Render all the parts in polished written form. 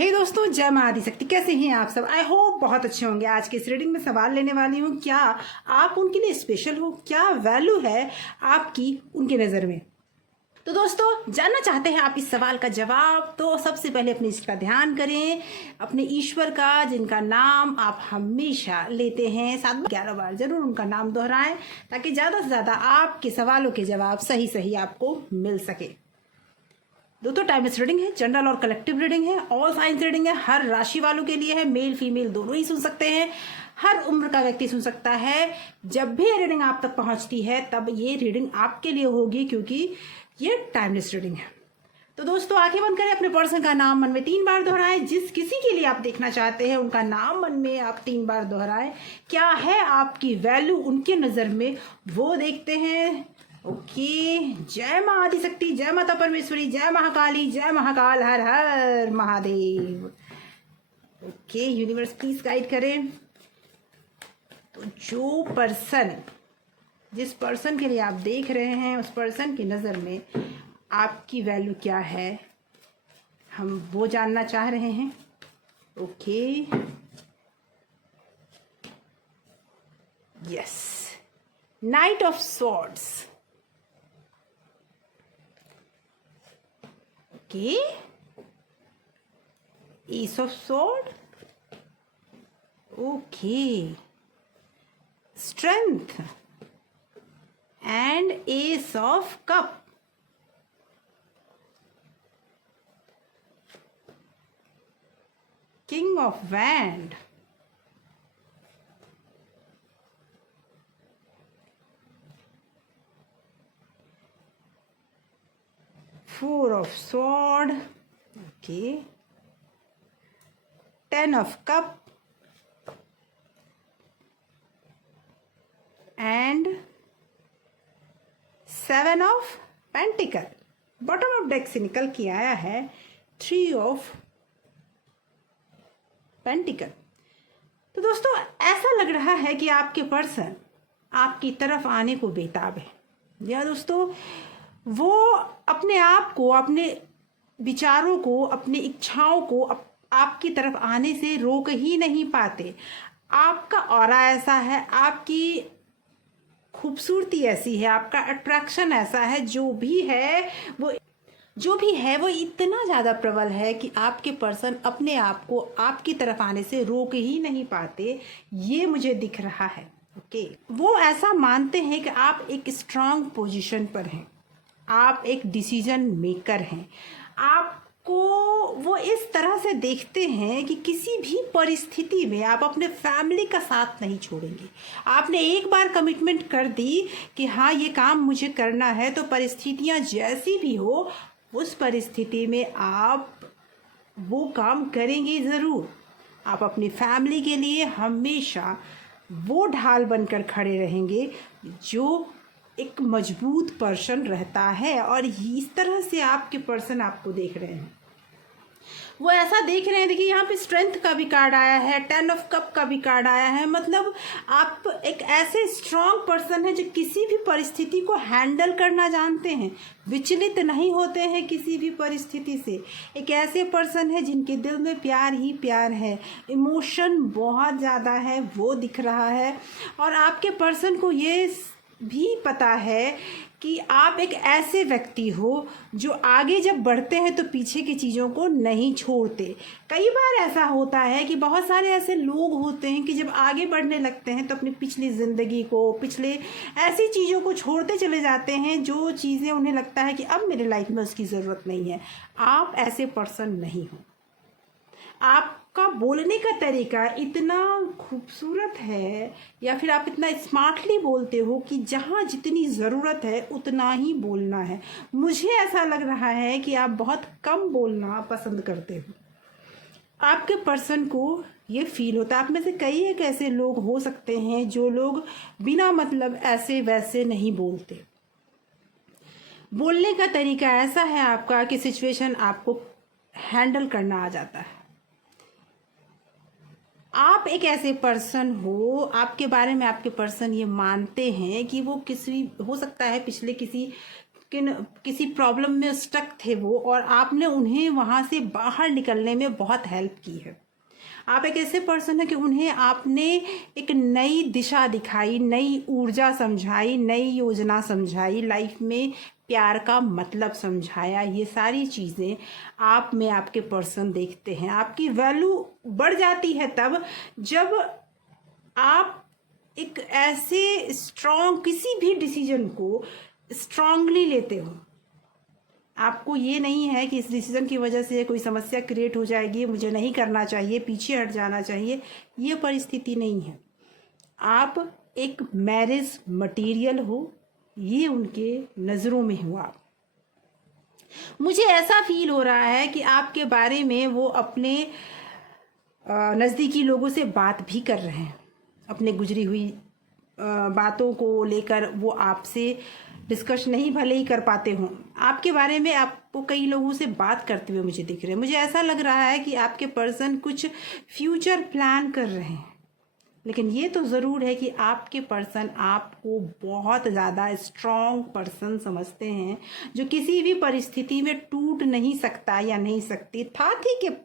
हे दोस्तों, जय मां आदिशक्ति। कैसे हैं आप सब? आई होप बहुत अच्छे होंगे। आज के इस रीडिंग में सवाल लेने वाली हूँ, क्या आप उनके लिए स्पेशल हो? क्या वैल्यू है आपकी उनके नज़र में? तो दोस्तों, जानना चाहते हैं आप इस सवाल का जवाब, तो सबसे पहले अपने इष्ट का ध्यान करें, अपने ईश्वर का, जिनका नाम आप हमेशा लेते हैं। 7-11 बार जरूर उनका नाम दोहराएं, ताकि ज़्यादा से ज़्यादा आपके सवालों के जवाब सही सही आपको मिल सके। दोस्तों, टाइमलेस रीडिंग है, जनरल और कलेक्टिव रीडिंग है, ऑल साइंस रीडिंग है, हर राशि वालों के लिए है। मेल फीमेल दोनों ही सुन सकते हैं, हर उम्र का व्यक्ति सुन सकता है। जब भी ये रीडिंग आप तक पहुंचती है तब ये रीडिंग आपके लिए होगी, क्योंकि ये टाइमलेस रीडिंग है। तो दोस्तों, आंखें बंद करें, अपने पर्सन का नाम मन में 3 बार दोहराएं। जिस किसी के लिए आप देखना चाहते हैं उनका नाम मन में आप 3 बार दोहराएं। क्या है आपकी वैल्यू उनके नज़र में, वो देखते हैं। ओके, जय मां आदिशक्ति, जय माता परमेश्वरी, जय महाकाली, जय महाकाल, हर हर Mahadev. Okay, universe please guide करें। तो जो पर्सन, जिस पर्सन के लिए आप देख रहे हैं, उस पर्सन की नज़र में आपकी वैल्यू क्या है, हम वो जानना चाह रहे हैं। Okay, yes, night of swords. Okay, S of sword. Okay, strength and ace of cup. King of wand. Four of sword. Okay. 10 of cup. And 7 of pentacle. Bottom of deck से निकल के आया है 3 ऑफ पेंटिकल। तो दोस्तों, ऐसा लग रहा है कि आपके पर्सन आपकी तरफ आने को बेताब है, या दोस्तों वो अपने आप को, अपने विचारों को, अपनी इच्छाओं को आपकी तरफ आने से रोक ही नहीं पाते। आपका ऑरा ऐसा है, आपकी खूबसूरती ऐसी है, आपका अट्रैक्शन ऐसा है, जो भी है वो इतना ज़्यादा प्रबल है कि आपके पर्सन अपने आप को आपकी तरफ आने से रोक ही नहीं पाते। ये मुझे दिख रहा है। ओके, वो ऐसा मानते हैं कि आप एक स्ट्रांग पोजीशन पर हैं, आप एक डिसीजन मेकर हैं। आपको वो इस तरह से देखते हैं कि किसी भी परिस्थिति में आप अपने फैमिली का साथ नहीं छोड़ेंगे। आपने एक बार कमिटमेंट कर दी कि हाँ, ये काम मुझे करना है, तो परिस्थितियाँ जैसी भी हो, उस परिस्थिति में आप वो काम करेंगे ज़रूर। आप अपनी फैमिली के लिए हमेशा वो ढाल बनकर खड़े रहेंगे जो एक मजबूत पर्सन रहता है। और इस तरह से आपके पर्सन आपको देख रहे हैं, वो ऐसा देख रहे हैं। देखिए, यहाँ पे स्ट्रेंथ का भी कार्ड आया है, 10 ऑफ कप का भी कार्ड आया है। मतलब आप एक ऐसे स्ट्रांग पर्सन हैं जो किसी भी परिस्थिति को हैंडल करना जानते हैं, विचलित नहीं होते हैं किसी भी परिस्थिति से। एक ऐसे पर्सन है जिनके दिल में प्यार ही प्यार है, इमोशन बहुत ज़्यादा है, वो दिख रहा है। और आपके पर्सन को ये भी पता है कि आप एक ऐसे व्यक्ति हो जो आगे जब बढ़ते हैं तो पीछे की चीज़ों को नहीं छोड़ते। कई बार ऐसा होता है कि बहुत सारे ऐसे लोग होते हैं कि जब आगे बढ़ने लगते हैं तो अपनी पिछली ज़िंदगी को, पिछले ऐसी चीज़ों को छोड़ते चले जाते हैं जो चीज़ें उन्हें लगता है कि अब मेरे लाइफ में उसकी ज़रूरत नहीं है। आप ऐसे पर्सन नहीं हो। आपका बोलने का तरीका इतना खूबसूरत है, या फिर आप इतना स्मार्टली बोलते हो कि जहाँ जितनी ज़रूरत है उतना ही बोलना है। मुझे ऐसा लग रहा है कि आप बहुत कम बोलना पसंद करते हो। आपके पर्सन को ये फील होता है। आप में से कई एक ऐसे लोग हो सकते हैं जो लोग बिना मतलब ऐसे वैसे नहीं बोलते। बोलने का तरीका ऐसा है आपका कि सिचुएशन आपको हैंडल करना आ जाता है। आप एक ऐसे पर्सन हो, आपके बारे में आपके पर्सन ये मानते हैं कि वो किसी, हो सकता है पिछले किसी किसी प्रॉब्लम में स्टक थे वो, और आपने उन्हें वहाँ से बाहर निकलने में बहुत हेल्प की है। आप एक ऐसे पर्सन है कि उन्हें आपने एक नई दिशा दिखाई, नई ऊर्जा समझाई, नई योजना समझाई, लाइफ में प्यार का मतलब समझाया। ये सारी चीज़ें आप में आपके पर्सन देखते हैं। आपकी वैल्यू बढ़ जाती है तब जब आप एक ऐसे स्ट्रॉन्ग किसी भी डिसीजन को स्ट्रांगली लेते हो। आपको ये नहीं है कि इस डिसीजन की वजह से कोई समस्या क्रिएट हो जाएगी, मुझे नहीं करना चाहिए, पीछे हट जाना चाहिए, ये परिस्थिति नहीं है। आप एक मैरिज मटेरियल हो, ये उनके नज़रों में हो। आप, मुझे ऐसा फील हो रहा है कि आपके बारे में वो अपने नज़दीकी लोगों से बात भी कर रहे हैं। अपने गुजरी हुई बातों को लेकर वो आपसे डिस्कस नहीं भले ही कर पाते हों, आपके बारे में आपको कई लोगों से बात करते हुए मुझे दिख रहे हैं। मुझे ऐसा लग रहा है कि आपके पर्सन कुछ फ्यूचर प्लान कर रहे हैं। लेकिन ये तो ज़रूर है कि आपके पर्सन आपको बहुत ज़्यादा स्ट्रॉन्ग पर्सन समझते हैं, जो किसी भी परिस्थिति में टूट नहीं सकता या नहीं सकती। था ठीक है,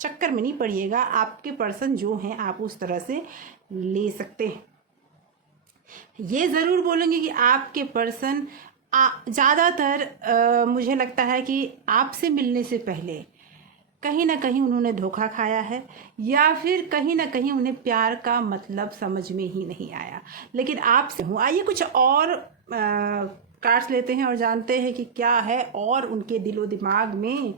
चक्कर में नहीं पड़िएगा। आपके पर्सन जो हैं आप उस तरह से ले सकते हैं। ये ज़रूर बोलूँगी कि आपके पर्सन ज़्यादातर मुझे लगता है कि आपसे मिलने से पहले कहीं ना कहीं उन्होंने धोखा खाया है, या फिर कहीं ना कहीं उन्हें प्यार का मतलब समझ में ही नहीं आया। लेकिन आपसे हूँ, आइए कुछ और कार्ड्स लेते हैं और जानते हैं कि क्या है और उनके दिलो दिमाग में।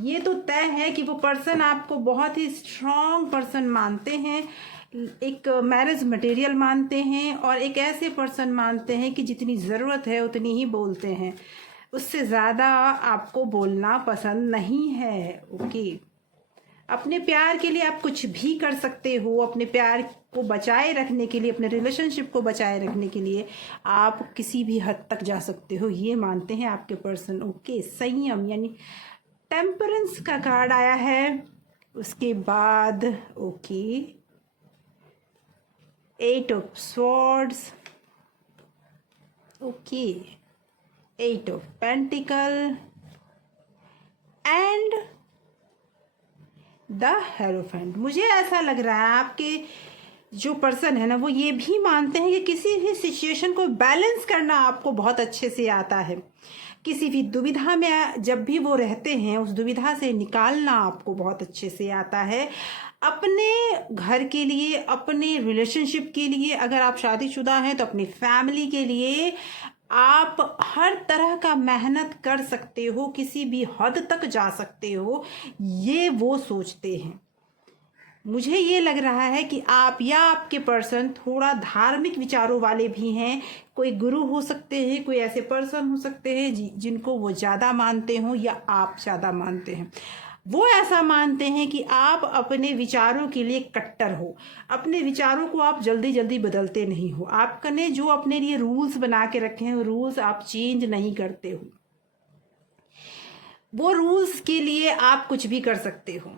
ये तो तय है कि वो पर्सन आपको बहुत ही स्ट्रॉन्ग पर्सन मानते हैं, एक मैरिज मटेरियल मानते हैं, और एक ऐसे पर्सन मानते हैं कि जितनी ज़रूरत है उतनी ही बोलते हैं, उससे ज़्यादा आपको बोलना पसंद नहीं है। ओके, अपने प्यार के लिए आप कुछ भी कर सकते हो। अपने प्यार को बचाए रखने के लिए, अपने रिलेशनशिप को बचाए रखने के लिए आप किसी भी हद तक जा सकते हो, ये मानते हैं आपके पर्सन। ओके, संयम यानी टेम्परेंस का कार्ड आया है। उसके बाद okay, 8 of Swords, okay, 8 of Pentacle and the hierophant. मुझे ऐसा लग रहा है आपके जो पर्सन है ना, वो ये भी मानते हैं कि किसी भी सिचुएशन को बैलेंस करना आपको बहुत अच्छे से आता है। किसी भी दुविधा में जब भी वो रहते हैं, उस दुविधा से निकालना आपको बहुत अच्छे से आता है। अपने घर के लिए, अपने रिलेशनशिप के लिए, अगर आप शादीशुदा हैं तो अपनी फैमिली के लिए आप हर तरह का मेहनत कर सकते हो, किसी भी हद तक जा सकते हो, ये वो सोचते हैं। मुझे ये लग रहा है कि आप या आपके पर्सन थोड़ा धार्मिक विचारों वाले भी हैं। कोई गुरु हो सकते हैं, कोई ऐसे पर्सन हो सकते हैं जिनको वो ज़्यादा मानते हों या आप ज़्यादा मानते हैं। वो ऐसा मानते हैं कि आप अपने विचारों के लिए कट्टर हो, अपने विचारों को आप जल्दी जल्दी बदलते नहीं हो। आपने जो अपने लिए रूल्स बना के रखे हैं, वो रूल्स आप चेंज नहीं करते हो। वो रूल्स के लिए आप कुछ भी कर सकते हो।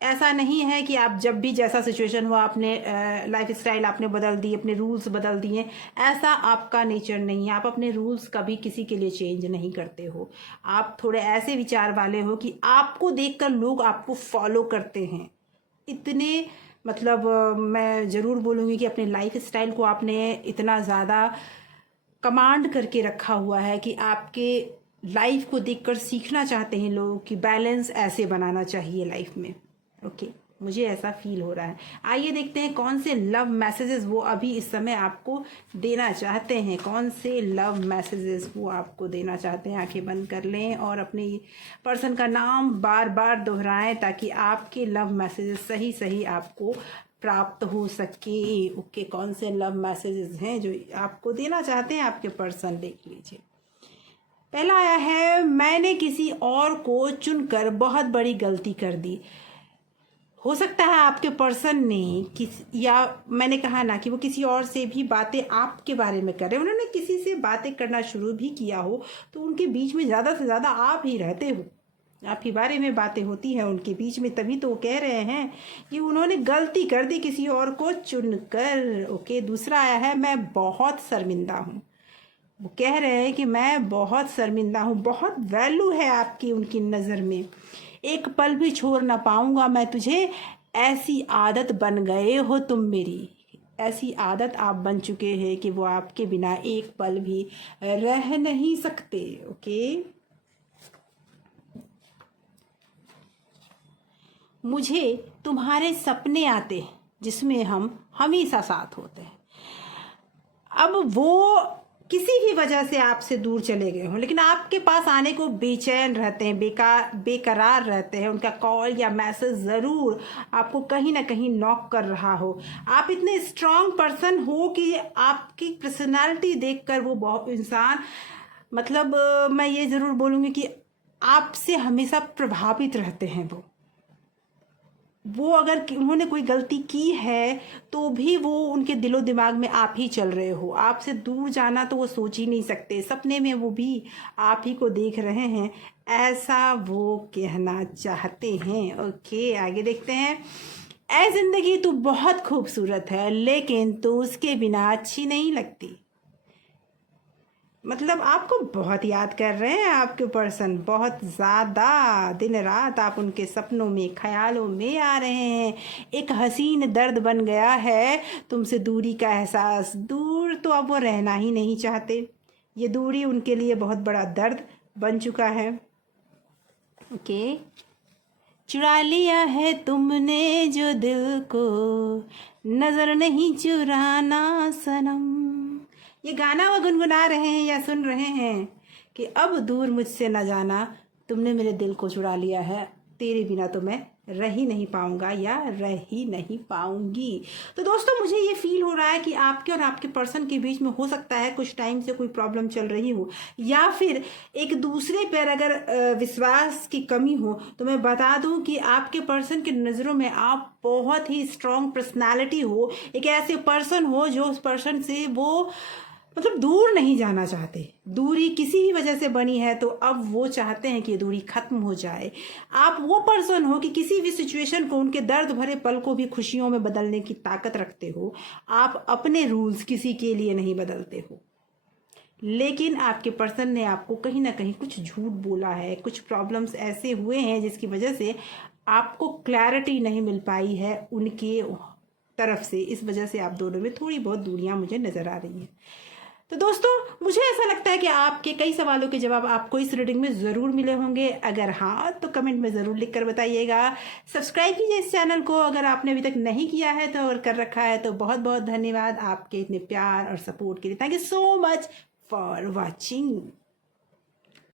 ऐसा नहीं है कि आप जब भी जैसा सिचुएशन हुआ अपने लाइफ स्टाइल आपने बदल दी, अपने रूल्स बदल दिए। ऐसा आपका नेचर नहीं है। आप अपने रूल्स कभी किसी के लिए चेंज नहीं करते हो। आप थोड़े ऐसे विचार वाले हो कि आपको देखकर लोग आपको फॉलो करते हैं। इतने मतलब मैं ज़रूर बोलूँगी कि अपने लाइफ स्टाइल को आपने इतना ज़्यादा कमांड करके रखा हुआ है कि आपके लाइफ को देखकर सीखना चाहते हैं लोग कि बैलेंस ऐसे बनाना चाहिए लाइफ में। ओके, मुझे ऐसा फील हो रहा है। आइए देखते हैं कौन से लव मैसेजेस वो अभी इस समय आपको देना चाहते हैं। कौन से लव मैसेजेस वो आपको देना चाहते हैं। आंखें बंद कर लें और अपने पर्सन का नाम बार बार दोहराएं ताकि आपके लव मैसेजेस सही सही आपको प्राप्त हो सके। ओके, कौन से लव मैसेजेस हैं जो आपको देना चाहते हैं आपके पर्सन, देख लीजिए। पहला आया है, मैंने किसी और को चुनकर बहुत बड़ी गलती कर दी। हो सकता है आपके पर्सन ने या मैंने कहा ना कि वो किसी और से भी बातें आपके बारे में कर रहे हैं। उन्होंने किसी से बातें करना शुरू भी किया हो तो उनके बीच में ज़्यादा से ज़्यादा आप ही रहते हो। आपके बारे में बातें होती हैं उनके बीच में, तभी तो वो कह रहे हैं कि उन्होंने गलती कर दी किसी और को चुनकर। ओके, दूसरा आया है, मैं बहुत शर्मिंदा हूँ। वो कह रहे हैं कि मैं बहुत शर्मिंदा हूँ, बहुत वैल्यू है आपकी उनकी नज़र में, एक पल भी छोड़ ना पाऊँगा मैं तुझे, ऐसी आदत बन गए हो तुम मेरी। ऐसी आदत आप बन चुके हैं कि वो आपके बिना एक पल भी रह नहीं सकते। ओके, मुझे तुम्हारे सपने आते हैं जिसमें हम हमेशा साथ होते हैं। अब वो किसी भी वजह से आपसे दूर चले गए हों, लेकिन आपके पास आने को बेचैन रहते हैं, बेकरार रहते हैं। उनका कॉल या मैसेज ज़रूर आपको कहीं ना कहीं नॉक कर रहा हो। आप इतने स्ट्रांग पर्सन हो कि आपकी पर्सनालिटी देखकर वो बहुत इंसान, मतलब मैं ये ज़रूर बोलूँगी कि आपसे हमेशा प्रभावित रहते हैं। वो अगर उन्होंने कोई गलती की है तो भी वो उनके दिलो दिमाग में आप ही चल रहे हो। आपसे दूर जाना तो वो सोच ही नहीं सकते, सपने में वो भी आप ही को देख रहे हैं, ऐसा वो कहना चाहते हैं। ओके, आगे देखते हैं। ऐ जिंदगी तू बहुत खूबसूरत है लेकिन तू उसके बिना अच्छी नहीं लगती। मतलब आपको बहुत याद कर रहे हैं आपके पर्सन, बहुत ज़्यादा, दिन रात आप उनके सपनों में, ख्यालों में आ रहे हैं। एक हसीन दर्द बन गया है तुमसे दूरी का एहसास, दूर तो अब वो रहना ही नहीं चाहते। ये दूरी उनके लिए बहुत बड़ा दर्द बन चुका है। ओके, चुरा लिया है तुमने जो दिल को, नजर नहीं चुराना सनम। ये गाना वो गुनगुना रहे हैं या सुन रहे हैं कि अब दूर मुझसे न जाना, तुमने मेरे दिल को चुरा लिया है, तेरे बिना तो मैं रह ही नहीं पाऊंगा या रह ही नहीं पाऊंगी। तो दोस्तों, मुझे ये फील हो रहा है कि आपके और आपके पर्सन के बीच में हो सकता है कुछ टाइम से कोई प्रॉब्लम चल रही हो, या फिर एक दूसरे पर अगर विश्वास की कमी हो। तो मैं बता दूं कि आपके पर्सन की नज़रों में आप बहुत ही स्ट्रॉन्ग पर्सनालिटी हो, एक ऐसे पर्सन हो जो उस पर्सन से वो मतलब दूर नहीं जाना चाहते। दूरी किसी भी वजह से बनी है तो अब वो चाहते हैं कि ये दूरी खत्म हो जाए। आप वो पर्सन हो कि किसी भी सिचुएशन को, उनके दर्द भरे पल को भी खुशियों में बदलने की ताकत रखते हो। आप अपने रूल्स किसी के लिए नहीं बदलते हो, लेकिन आपके पर्सन ने आपको कहीं ना कहीं कुछ झूठ बोला है, कुछ प्रॉब्लम्स ऐसे हुए हैं जिसकी वजह से आपको क्लैरिटी नहीं मिल पाई है उनके तरफ से। इस वजह से आप दोनों में थोड़ी बहुत दूरियां मुझे नज़र आ रही हैं। तो दोस्तों, मुझे ऐसा लगता है कि आपके कई सवालों के जवाब आपको इस रीडिंग में ज़रूर मिले होंगे। अगर हाँ तो कमेंट में ज़रूर लिख कर बताइएगा। सब्सक्राइब कीजिए इस चैनल को अगर आपने अभी तक नहीं किया है तो, अगर कर रखा है तो बहुत बहुत धन्यवाद आपके इतने प्यार और सपोर्ट के लिए। Thank you so much for watching.